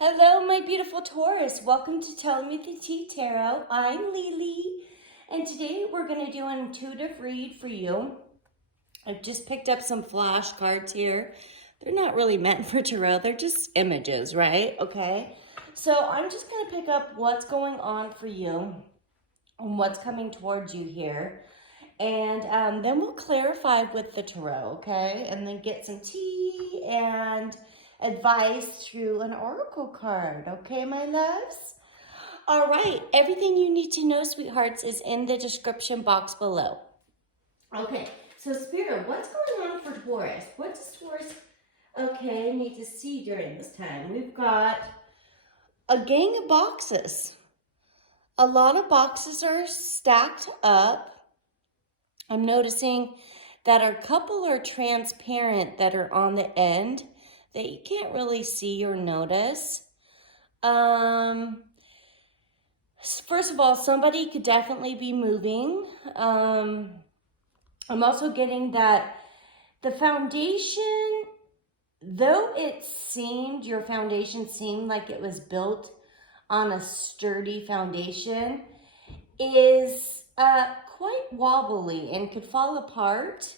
Hello, my beautiful Taurus. Welcome to Tell Me the Tea Tarot. I'm Lily, and today we're going to do an intuitive read for you. I've just picked up some flashcards here. They're not really meant for tarot. They're just images, right? Okay. So I'm just going to pick up what's going on for you and what's coming towards you here. And then we'll clarify with the tarot, okay? And then get some tea and advice through an oracle card, okay, my loves? All right, everything you need to know, sweethearts, is in the description box below. Okay, so Spirit, what's going on for Taurus? What does Taurus, okay, need to see during this time? We've got a gang of boxes. A lot of boxes are stacked up. I'm noticing that a couple are transparent that are on the end that you can't really see or notice. First of all, somebody could definitely be moving. I'm also getting that the foundation, though your foundation seemed like it was built on a sturdy foundation, is quite wobbly and could fall apart.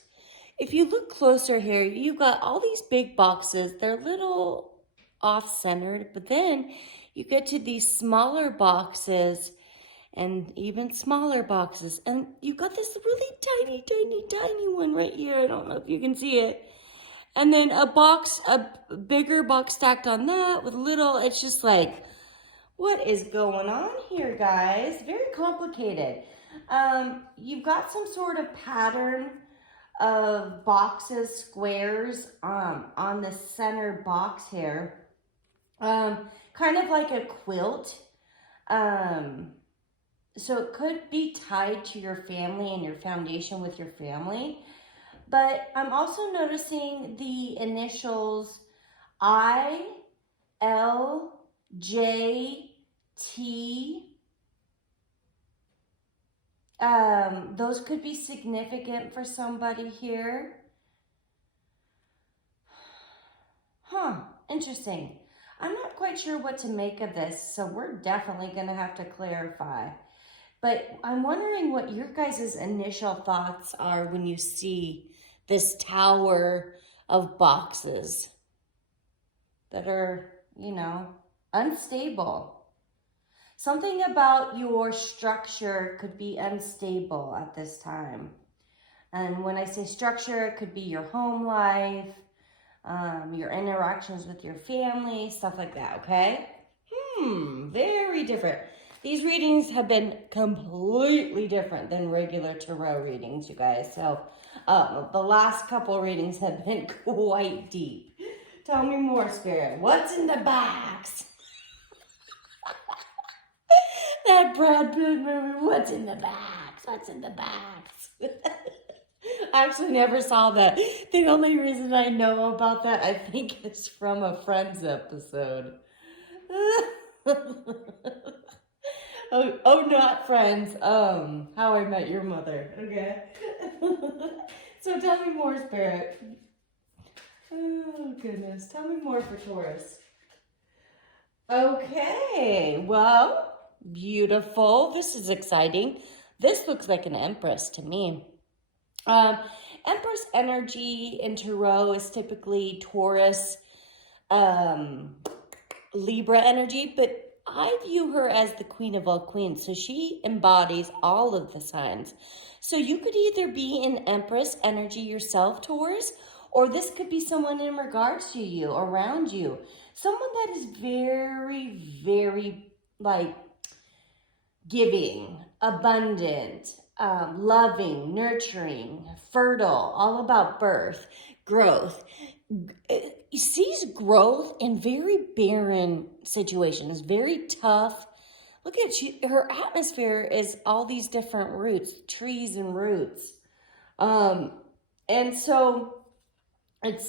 If you look closer here, you've got all these big boxes. They're a little off-centered, but then you get to these smaller boxes and even smaller boxes. And you've got this really tiny, tiny, tiny one right here. I don't know if you can see it. And then a bigger box stacked on that with little, it's just like, what is going on here, guys? Very complicated. You've got some sort of pattern of boxes, squares on the center box here. Kind of like a quilt. So it could be tied to your family and your foundation with your family. But I'm also noticing the initials I, L, J, T. Those could be significant for somebody here. Interesting. I'm not quite sure what to make of this, so we're definitely going to have to clarify. But I'm wondering what your guys' initial thoughts are when you see this tower of boxes that are, unstable. Something about your structure could be unstable at this time. And when I say structure, it could be your home life, your interactions with your family, stuff like that, okay? Very different. These readings have been completely different than regular tarot readings, you guys. So the last couple readings have been quite deep. Tell me more, Spirit. What's in the box? That Brad Pitt movie, what's in the box? What's in the box? I actually never saw that. The only reason I know about that, I think, is from a Friends episode. oh, not Friends. How I Met Your Mother. Okay. So tell me more, Spirit. Oh, goodness. Tell me more for Taurus. Okay. Well, beautiful. This is exciting. This looks like an Empress to me. Empress energy in tarot is typically Taurus, Libra energy, but I view her as the queen of all queens. So she embodies all of the signs. So you could either be in Empress energy yourself, Taurus, or this could be someone in regards to you, around you. Someone that is very, very, giving, abundant, loving, nurturing, fertile, all about birth, growth. Sees growth in very barren situations, very tough. Look at her atmosphere is all these different roots, trees and roots. And so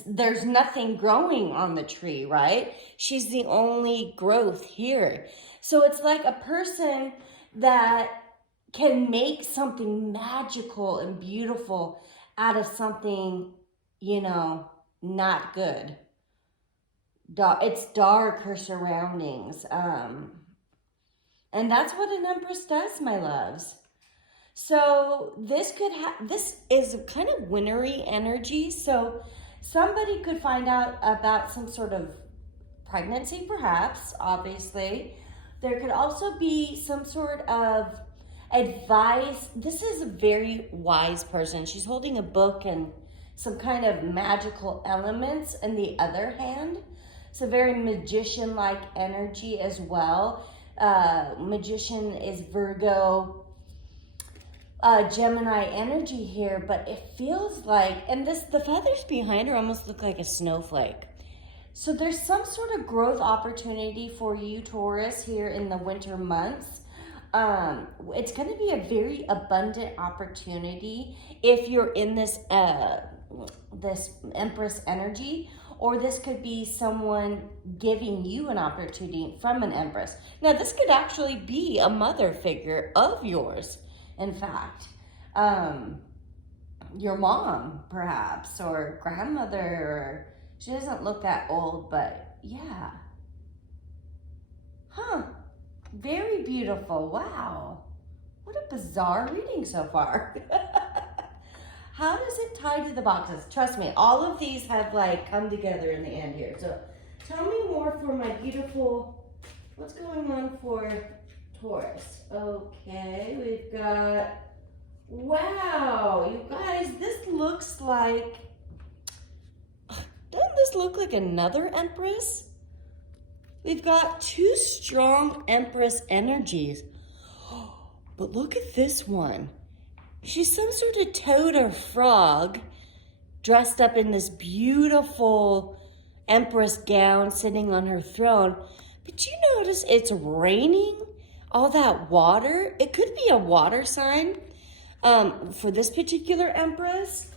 there's nothing growing on the tree, right? She's the only growth here. So it's like a person that can make something magical and beautiful out of something, not good. It's dark, her surroundings. And that's what an Empress does, my loves. So this is kind of wintry energy. So somebody could find out about some sort of pregnancy, perhaps, obviously. There could also be some sort of advice. This is a very wise person. She's holding a book and some kind of magical elements in the other hand. It's a very magician-like energy as well. Magician is Virgo, Gemini energy here, but it feels like, and the feathers behind her almost look like a snowflake. So there's some sort of growth opportunity for you, Taurus, here in the winter months. It's going to be a very abundant opportunity if you're in this Empress energy, or this could be someone giving you an opportunity from an Empress. Now, this could actually be a mother figure of yours, in fact. Your mom, perhaps, or grandmother, or she doesn't look that old, but yeah. Huh. Very beautiful. Wow. What a bizarre reading so far. How does it tie to the boxes? Trust me, all of these have like come together in the end here. So tell me more for my beautiful, what's going on for Taurus? Okay, we've got, wow, you guys, this looks like, doesn't this look like another Empress? We've got two strong Empress energies. But look at this one. She's some sort of toad or frog dressed up in this beautiful Empress gown sitting on her throne. But you notice it's raining? All that water? It could be a water sign for this particular Empress.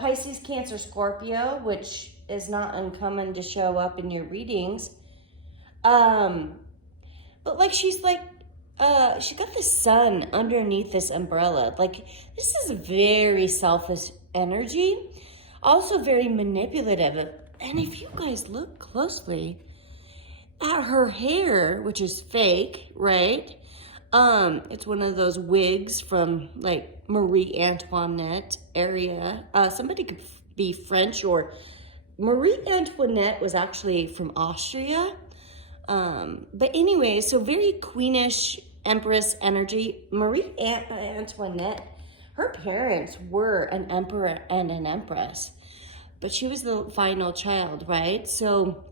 Pisces, Cancer, Scorpio, which is not uncommon to show up in your readings. But like she's like, she got the sun underneath this umbrella. Like, this is very selfish energy. Also very manipulative. And if you guys look closely at her hair, which is fake, right? It's one of those wigs from like Marie Antoinette area. Somebody could be French, or Marie Antoinette was actually from Austria. But anyway, so very queenish Empress energy. Marie Antoinette, her parents were an emperor and an empress, but she was the final child, right? So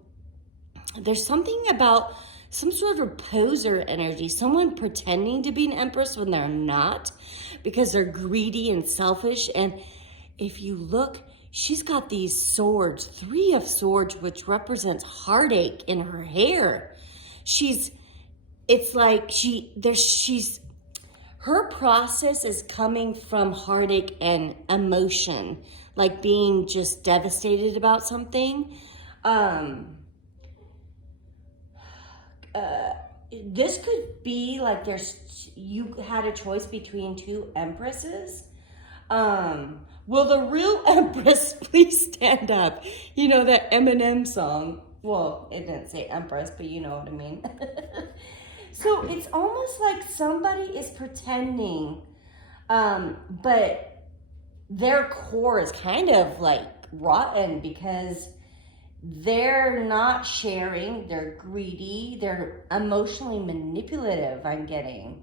there's something about some sort of poser energy, someone pretending to be an empress when they're not, because they're greedy and selfish. And if you look, she's got these swords, 3 of swords, which represents heartache in her hair. It's like her process is coming from heartache and emotion, like being just devastated about something. This could be like you had a choice between 2 empresses. Will the real Empress please stand up? You know, that Eminem song. Well, it didn't say Empress, but you know what I mean. So it's almost like somebody is pretending, but their core is kind of like rotten because they're not sharing, they're greedy, they're emotionally manipulative, I'm getting.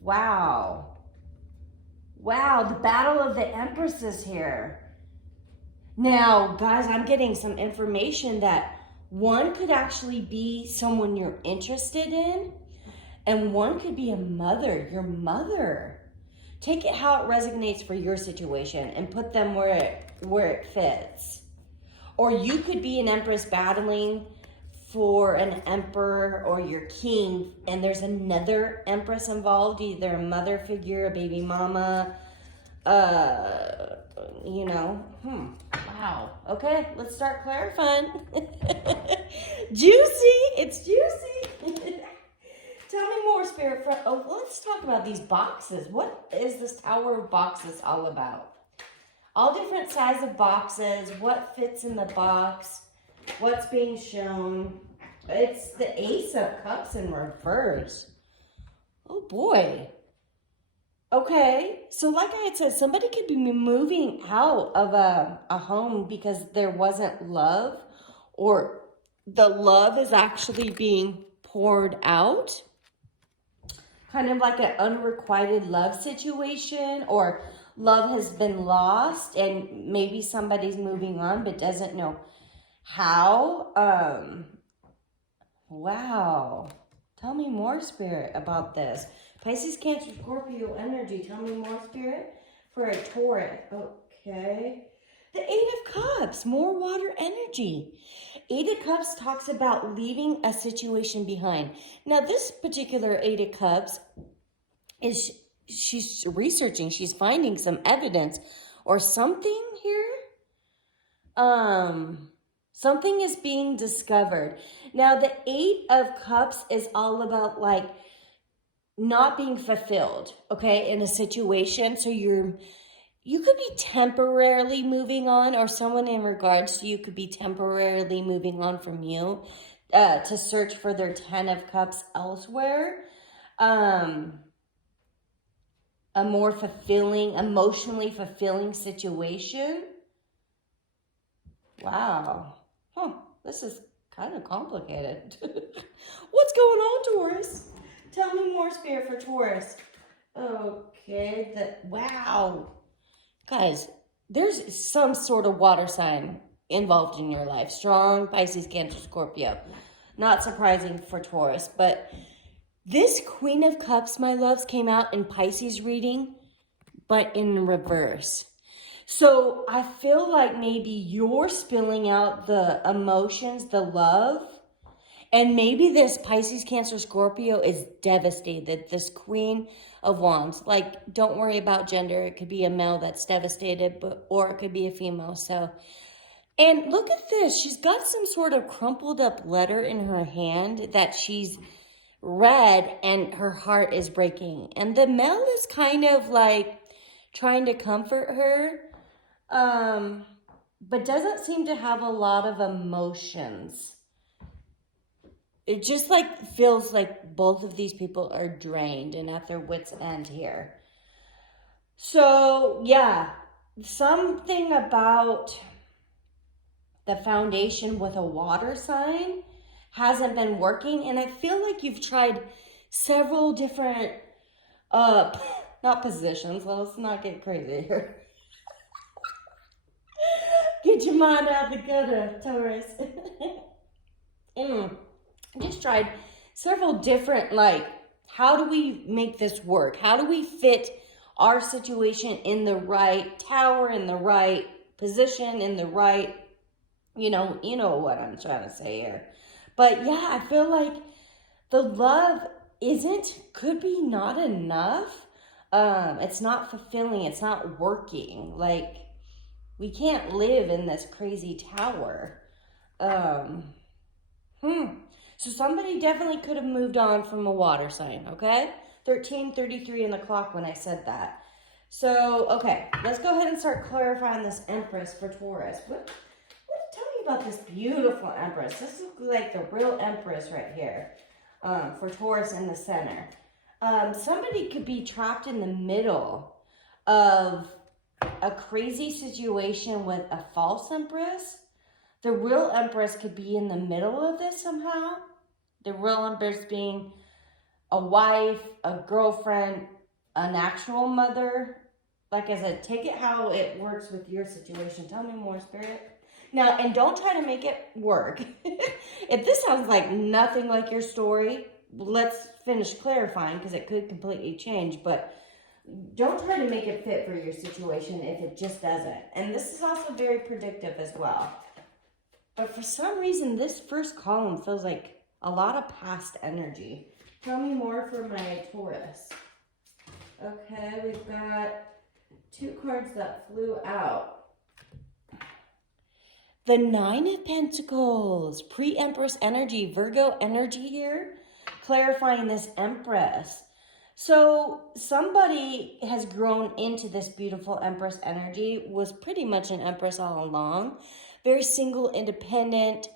Wow. Wow, the battle of the Empresses here. Now, guys, I'm getting some information that one could actually be someone you're interested in, and one could be a mother, your mother. Take it how it resonates for your situation and put them where it fits. Or you could be an Empress battling for an emperor or your king, and there's another Empress involved, either a mother figure, a baby mama, you know, wow. Okay, let's start clarifying. Juicy, it's juicy. Tell me more, Spirit friend. Oh, let's talk about these boxes. What is this Tower of Boxes all about? All different size of boxes. What fits in the box? What's being shown? It's the Ace of Cups in reverse. Oh boy. Okay, so like I had said, somebody could be moving out of a home because there wasn't love, or the love is actually being poured out. Kind of like an unrequited love situation, or love has been lost and maybe somebody's moving on but doesn't know how. Wow. Tell me more, Spirit, about this. Pisces, Cancer, Scorpio energy. Tell me more, Spirit, for a Taurus. Okay. The Eight of Cups, more water energy. Eight of Cups talks about leaving a situation behind. Now, this particular Eight of Cups is, she's researching, she's finding some evidence or something here. Something is being discovered. Now, the Eight of Cups is all about like not being fulfilled, okay, in a situation. So you could be temporarily moving on, or someone in regards to you could be temporarily moving on from you to search for their 10 of Cups elsewhere. A more fulfilling, emotionally fulfilling situation. Wow. Huh, this is kind of complicated. What's going on, Taurus? Tell me more, Spirit, for Taurus. Okay, wow. Guys, there's some sort of water sign involved in your life. Strong Pisces, Cancer, Scorpio. Not surprising for Taurus, but this Queen of Cups, my loves, came out in Pisces reading, but in reverse. So I feel like maybe you're spilling out the emotions, the love, and maybe this Pisces, Cancer, Scorpio is devastated. This Queen of Wands, like, don't worry about gender. It could be a male that's devastated, or it could be a female. So, and look at this. She's got some sort of crumpled up letter in her hand that she's read, and her heart is breaking. And the male is kind of like trying to comfort her, but doesn't seem to have a lot of emotions. It just like feels like both of these people are drained and at their wits' end here. So yeah, something about the foundation with a water sign hasn't been working, and I feel like you've tried several different not positions. Well, let's not get crazy here. Get your mind out the gutter, Taurus. I just tried several different, like, how do we make this work? How do we fit our situation in the right tower, in the right position, in the right, you know what I'm trying to say here. But yeah, I feel like the love could be not enough. It's not fulfilling. It's not working. Like, we can't live in this crazy tower. So somebody definitely could have moved on from a water sign, okay? 13:33 in the clock when I said that. So, okay, let's go ahead and start clarifying this Empress for Taurus. Tell me about this beautiful Empress. This looks like the real Empress right here for Taurus in the center. Somebody could be trapped in the middle of a crazy situation with a false Empress. The real Empress could be in the middle of this somehow. The real Empress being a wife, a girlfriend, an actual mother. Like I said, take it how it works with your situation. Tell me more, Spirit. Now, and don't try to make it work. If this sounds like nothing like your story, let's finish clarifying, because it could completely change. But don't try to make it fit for your situation if it just doesn't. And this is also very predictive as well. But for some reason, this first column feels like a lot of past energy. Tell me more for my Taurus. Okay, we've got 2 cards that flew out. The 9 of Pentacles, pre-Empress energy, Virgo energy here, clarifying this Empress. So somebody has grown into this beautiful Empress energy, was pretty much an Empress all along. Very single, independent,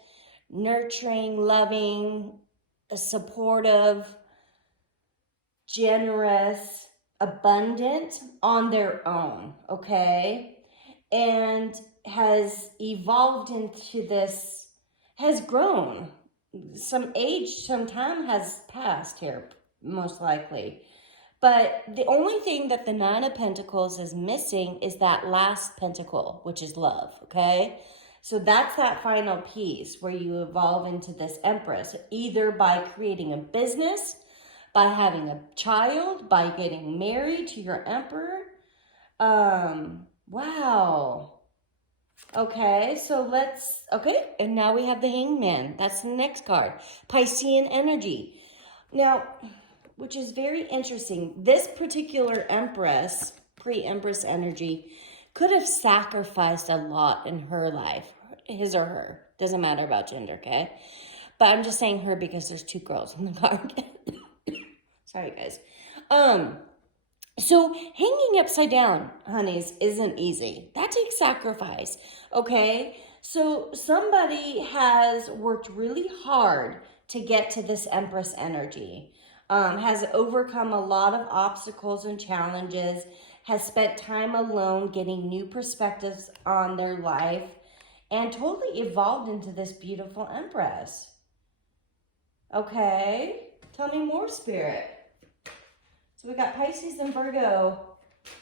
nurturing, loving, supportive, generous, abundant on their own, okay? And has evolved into this, has grown. Some age, some time has passed here, most likely. But the only thing that the Nine of Pentacles is missing is that last pentacle, which is love, okay? So that's that final piece where you evolve into this Empress, either by creating a business, by having a child, by getting married to your Emperor. Wow. Okay, so and now we have the Hangman. That's the next card. Piscean energy. Now, which is very interesting. This particular Empress, pre-Empress energy, could have sacrificed a lot in her life. His or her. Doesn't matter about gender, okay? But I'm just saying her because there's two girls in the card. Sorry, guys. So hanging upside down, honeys, isn't easy. That takes sacrifice, okay? So somebody has worked really hard to get to this Empress energy, has overcome a lot of obstacles and challenges, has spent time alone getting new perspectives on their life, and totally evolved into this beautiful Empress. Okay? Tell me more, Spirit. So we got Pisces and Virgo,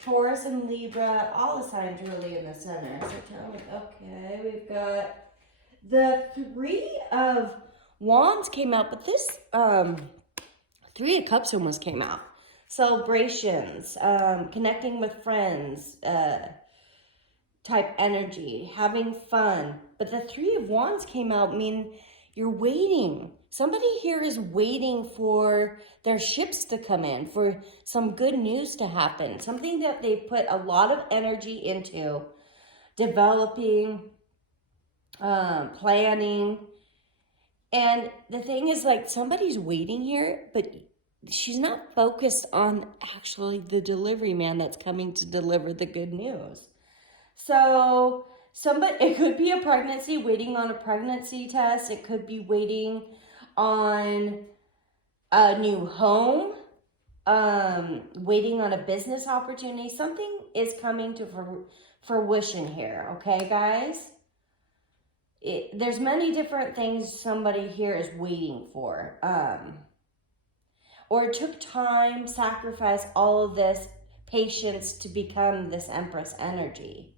Taurus and Libra, all the signs really in the center. So tell me, okay, we've got the Three of Wands came out, but this Three of Cups almost came out. Celebrations, connecting with friends, type energy, having fun. But the Three of Wands came out, mean you're waiting. Somebody here is waiting for their ships to come in, for some good news to happen. Something that they put a lot of energy into, developing, planning. And the thing is, like, somebody's waiting here, but she's not focused on actually the delivery man that's coming to deliver the good news. So it could be a pregnancy, waiting on a pregnancy test. It could be waiting on a new home, waiting on a business opportunity. Something is coming to fruition here, okay, guys? There's many different things somebody here is waiting for. Or it took time, sacrifice, all of this patience to become this Empress energy.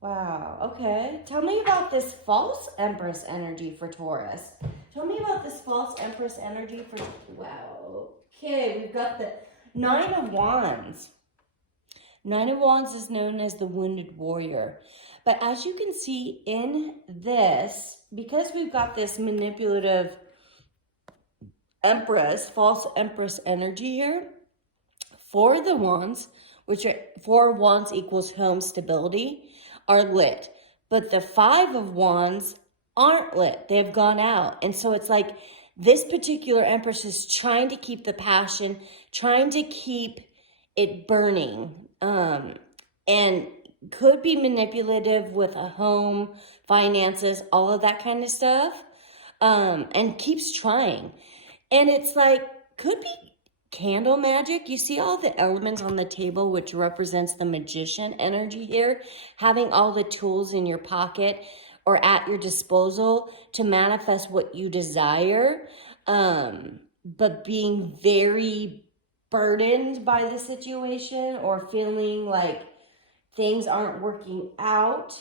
Wow, okay. Tell me about this false Empress energy for Taurus. Tell me about this false Empress energy for, wow. Okay, we've got the Nine of Wands. Nine of Wands is known as the wounded warrior. But as you can see in this, because we've got this manipulative Empress, false Empress energy here, Four of the Wands, which are 4 Wands equals home stability, are lit. But the Five of Wands aren't lit. They've gone out. And so it's like this particular Empress is trying to keep the passion, trying to keep it burning, and could be manipulative with a home, finances, all of that kind of stuff, and keeps trying. And it's like, could be candle magic. You see all the elements on the table, which represents the magician energy here, having all the tools in your pocket or at your disposal to manifest what you desire, but being very burdened by the situation or feeling like things aren't working out,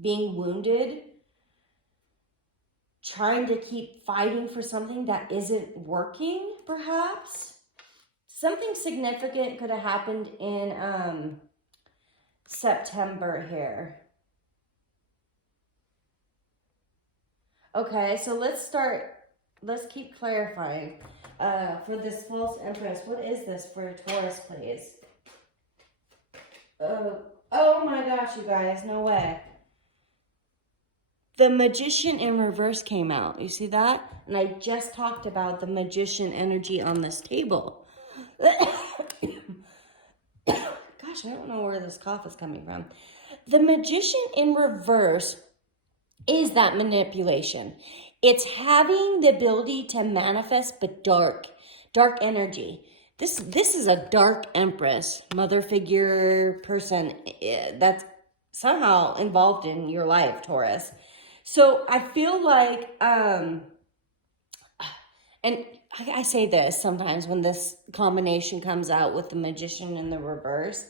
being wounded, trying to keep fighting for something that isn't working, perhaps. Something significant could have happened in September here. Okay, so let's keep clarifying. For this false Empress, what is this for Taurus, please? Oh my gosh, you guys, no way. The Magician in reverse came out. You see that? And I just talked about the Magician energy on this table. Gosh, I don't know where this cough is coming from. the Magician in reverse is that manipulation. It's having the ability to manifest, but dark energy. This is a dark Empress, mother figure person that's somehow involved in your life, Taurus. So I feel like, and I say this sometimes when this combination comes out with the Magician in the reverse,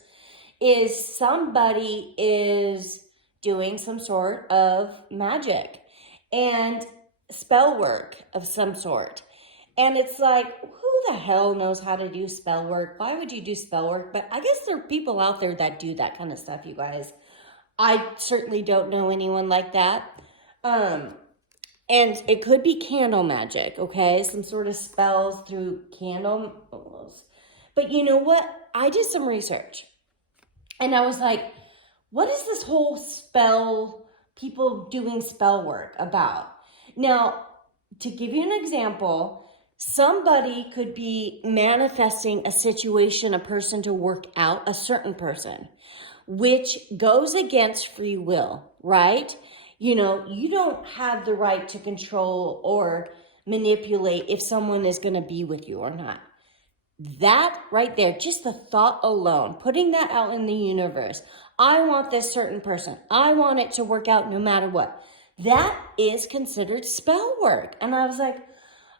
is somebody is doing some sort of magic and spell work of some sort. And it's like, who the hell knows how to do spell work? Why would you do spell work? But I guess there are people out there that do that kind of stuff, you guys. I certainly don't know anyone like that. And it could be candle magic, okay? Some sort of spells through candles. But you know what? I did some research. And I was like, what is this whole spell, people doing spell work about? Now, to give you an example, somebody could be manifesting a situation, a person to work out, a certain person, which goes against free will, right? You know, you don't have the right to control or manipulate if someone is going to be with you or not. That right there, just the thought alone, putting that out in the universe. I want this certain person. I want it to work out no matter what. That is considered spell work. And I was like,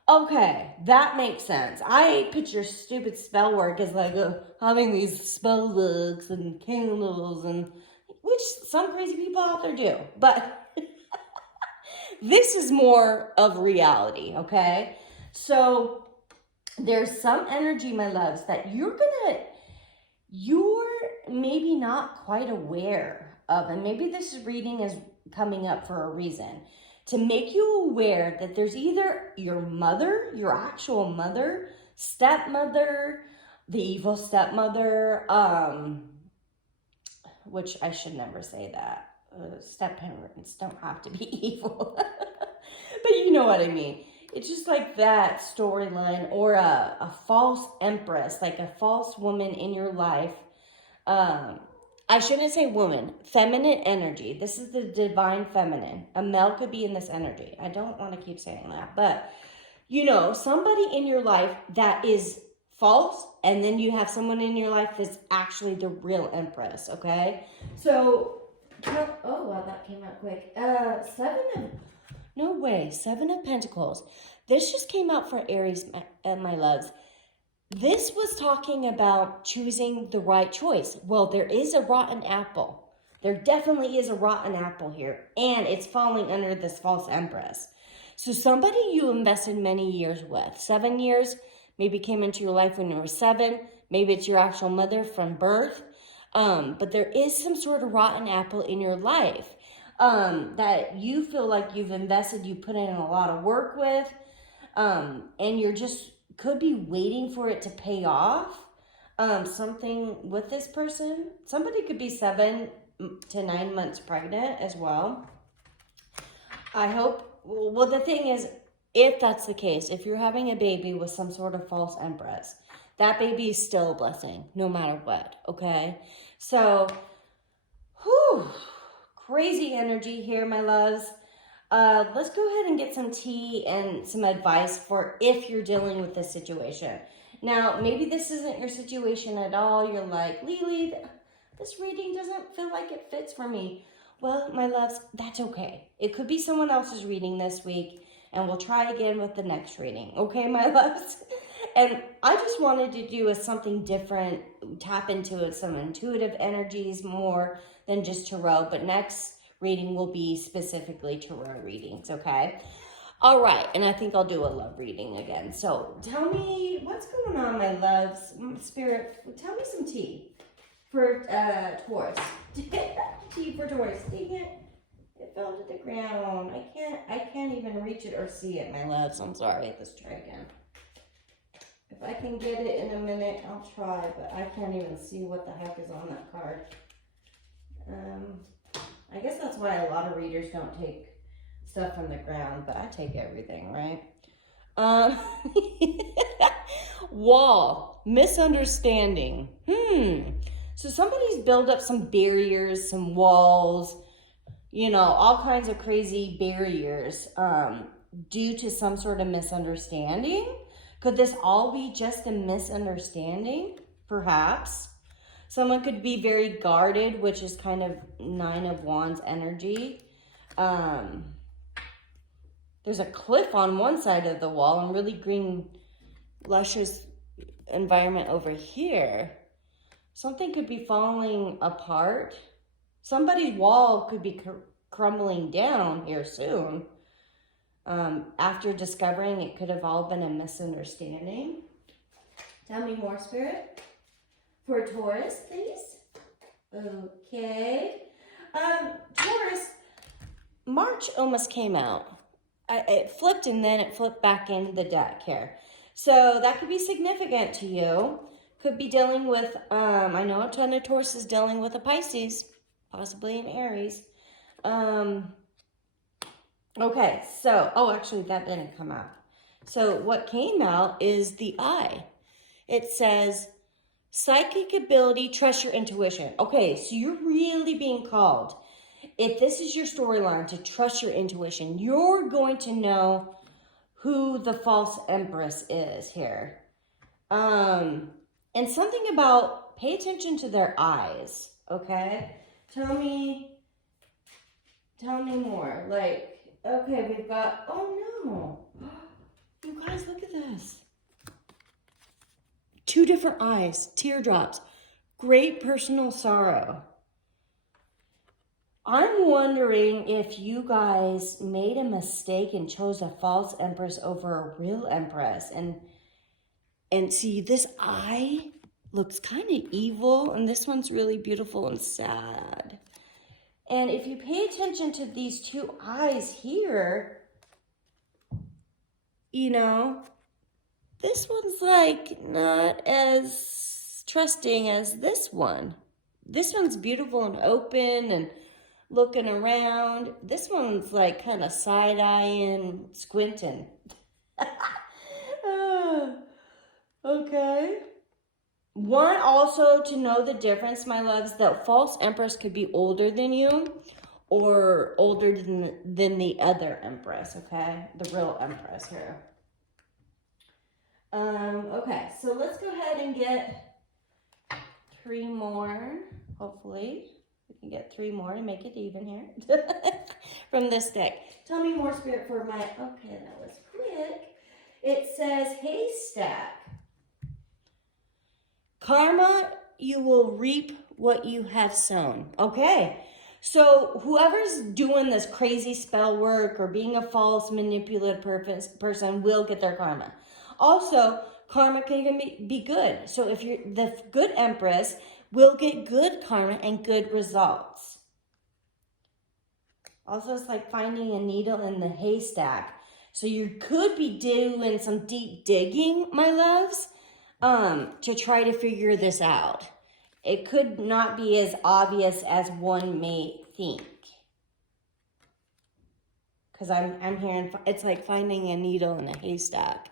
okay, that makes sense. I picture stupid spell work as like having these spell books and candles, and which some crazy people out there do. But this is more of reality, okay? So there's some energy, my loves, that you're maybe not quite aware of. And maybe this reading is coming up for a reason. To make you aware that there's either your mother, your actual mother, stepmother, the evil stepmother, which I should never say that. Step-parents don't have to be evil. But you know what I mean. It's just like that storyline, or a false empress, like a false woman in your life. I shouldn't say woman, feminine energy. This is the divine feminine. A male could be in this energy. I don't want to keep saying that, but you know, somebody in your life that is false, and then you have someone in your life that's actually the real empress, okay? So, oh, wow, that came out quick. Seven of Pentacles. This just came out for Aries, my loves. This was talking about choosing the right choice. Well, there is a rotten apple. There definitely is a rotten apple here. And it's falling under this false empress. So somebody you invested many years with. 7 years, maybe came into your life when you were 7. Maybe it's your actual mother from birth. But there is some sort of rotten apple in your life that you feel like you've invested, you put in a lot of work with. And you're just could be waiting for it to pay off. Something with this person. Somebody could be 7 to 9 months pregnant as well. I hope, well, the thing is, if that's the case, if you're having a baby with some sort of false empress, that baby is still a blessing, no matter what, okay? So, crazy energy here, my loves. Let's go ahead and get some tea and some advice for if you're dealing with this situation. Now, maybe this isn't your situation at all. You're like, Lily, this reading doesn't feel like it fits for me. Well, my loves, that's okay. It could be someone else's reading this week, and we'll try again with the next reading. Okay, my loves? And I just wanted to do something different, tap into some intuitive energies more than just tarot, but next reading will be specifically tarot readings, okay? All right, and I think I'll do a love reading again. So tell me what's going on, my loves. Spirit, tell me some tea for Taurus. Tea for Taurus. Dang it. It fell to the ground. I can't even reach it or see it, my loves. I'm sorry. Let's try again. If I can get it in a minute, I'll try, but I can't even see what the heck is on that card. I guess that's why a lot of readers don't take stuff from the ground, but I take everything, right? Wall, misunderstanding. So somebody's built up some barriers, some walls, you know, all kinds of crazy barriers due to some sort of misunderstanding. Could this all be just a misunderstanding? Perhaps. Someone could be very guarded, which is kind of Nine of Wands energy. There's a cliff on one side of the wall and really green, luscious environment over here. Something could be falling apart. Somebody's wall could be crumbling down here soon. After discovering it could have all been a misunderstanding. Tell me more, Spirit. For Taurus, please. Okay. Taurus, March almost came out. It flipped and then it flipped back into the deck here. So that could be significant to you. Could be dealing with, I know a ton of Taurus is dealing with a Pisces, possibly an Aries. Okay, so, oh, actually that didn't come out. So what came out is the Eye. It says, psychic ability, trust your intuition. Okay, so you're really being called. If this is your storyline, to trust your intuition, you're going to know who the false Empress is here. And something about, pay attention to their eyes, okay? Tell me more. Like, okay, we've got, oh no. You guys, look at this. 2 different eyes, teardrops, great personal sorrow. I'm wondering if you guys made a mistake and chose a false Empress over a real Empress. And see, this eye looks kind of evil, and this one's really beautiful and sad. And if you pay attention to these 2 eyes here, you know, this one's like not as trusting as this one. This one's beautiful and open and looking around. This one's like kind of side-eyeing, squinting. Okay. One also to know the difference, my loves, that false Empress could be older than you or older than the other Empress, okay? The real Empress here. Okay, so let's go ahead and get 3 more, hopefully. We can get 3 more to make it even here from this deck. Tell me more, Spirit, for my, okay, that was quick. It says haystack. Karma, you will reap what you have sown. Okay, so whoever's doing this crazy spell work or being a false manipulative person will get their karma. Also, karma can be good. So if you're the good Empress, will get good karma and good results. Also, it's like finding a needle in the haystack. So you could be doing some deep digging, my loves, to try to figure this out. It could not be as obvious as one may think. Because I'm hearing, it's like finding a needle in a haystack.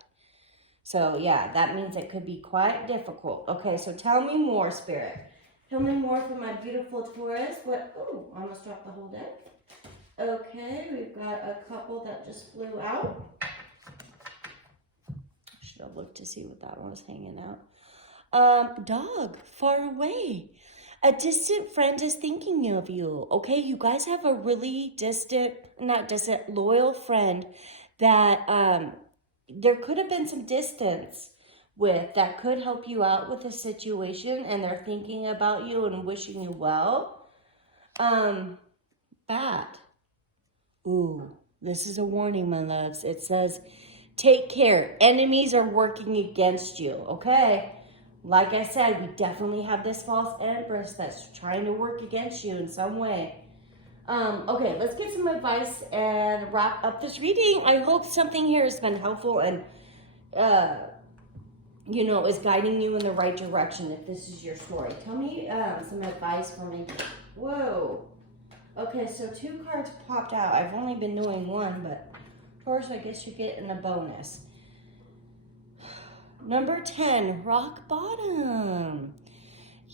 So yeah, that means it could be quite difficult. Okay, so tell me more, Spirit. Tell me more for my beautiful Taurus. What? Oh, almost dropped the whole deck. Okay, we've got a couple that just flew out. Should have looked to see what that one was hanging out. Dog, far away. A distant friend is thinking of you. Okay, you guys have a really loyal friend that there could have been some distance with that could help you out with a situation, and they're thinking about you and wishing you well. Bat. Ooh, this is a warning, my loves. It says, take care. Enemies are working against you, okay? Like I said, we definitely have this false Empress that's trying to work against you in some way. Okay, let's get some advice and wrap up this reading. I hope something here has been helpful and, you know, is guiding you in the right direction if this is your story. Tell me some advice for me. Whoa. Okay, so 2 cards popped out. I've only been doing 1, but Taurus, I guess you're getting a bonus. Number 10, rock bottom.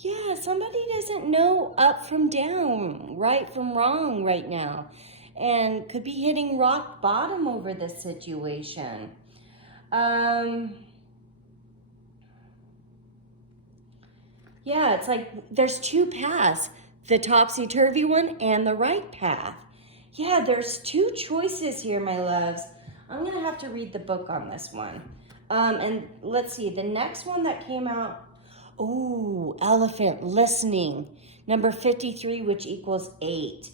Yeah, somebody doesn't know up from down, right from wrong right now, and could be hitting rock bottom over this situation. Yeah, it's like there's two paths, the topsy-turvy one and the right path. Yeah, there's two choices here, my loves. I'm going to have to read the book on this one. And let's see, the next one that came out, oh, elephant, listening, number 53, which equals 8.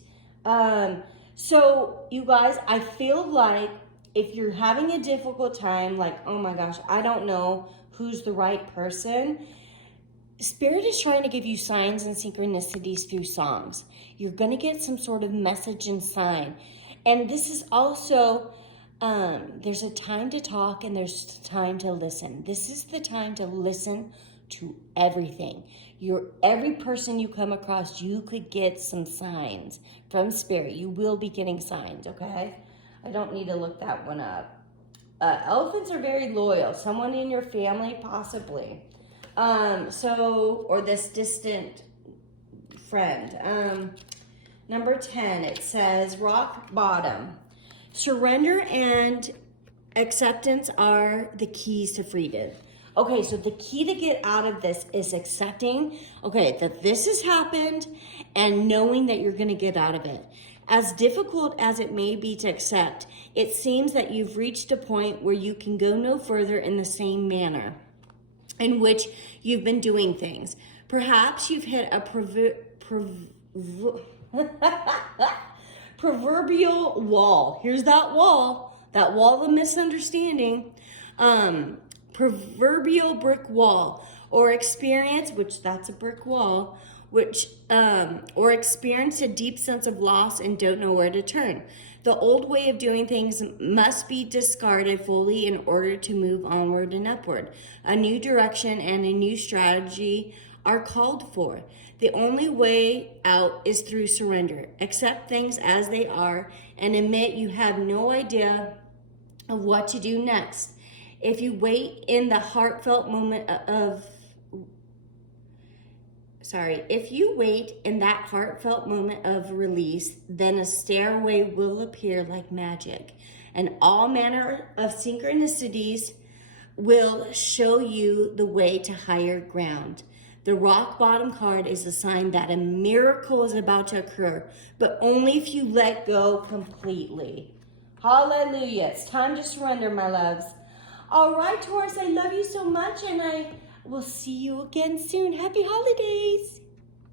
So, you guys, I feel like if you're having a difficult time, like, oh my gosh, I don't know who's the right person, Spirit is trying to give you signs and synchronicities through songs. You're going to get some sort of message and sign. And this is also, there's a time to talk and there's time to listen. This is the time to listen to everything. Every person you come across, you could get some signs from Spirit. You will be getting signs, okay? I don't need to look that one up. Elephants are very loyal. Someone in your family, possibly. Or this distant friend. Number 10, it says rock bottom. Surrender and acceptance are the keys to freedom. Okay, so the key to get out of this is accepting, okay, that this has happened and knowing that you're going to get out of it. As difficult as it may be to accept, it seems that you've reached a point where you can go no further in the same manner in which you've been doing things. Perhaps you've hit a proverbial wall. Here's that wall of misunderstanding. Proverbial brick wall or experience, which that's a brick wall, or experience a deep sense of loss and don't know where to turn. The old way of doing things must be discarded fully in order to move onward and upward. A new direction and a new strategy are called for. The only way out is through surrender. Accept things as they are and admit you have no idea of what to do next. If you wait in that heartfelt moment of release, then a stairway will appear like magic, and all manner of synchronicities will show you the way to higher ground. The rock bottom card is a sign that a miracle is about to occur, but only if you let go completely. Hallelujah. It's time to surrender, my loves. All right, Taurus, I love you so much, and I will see you again soon. Happy holidays.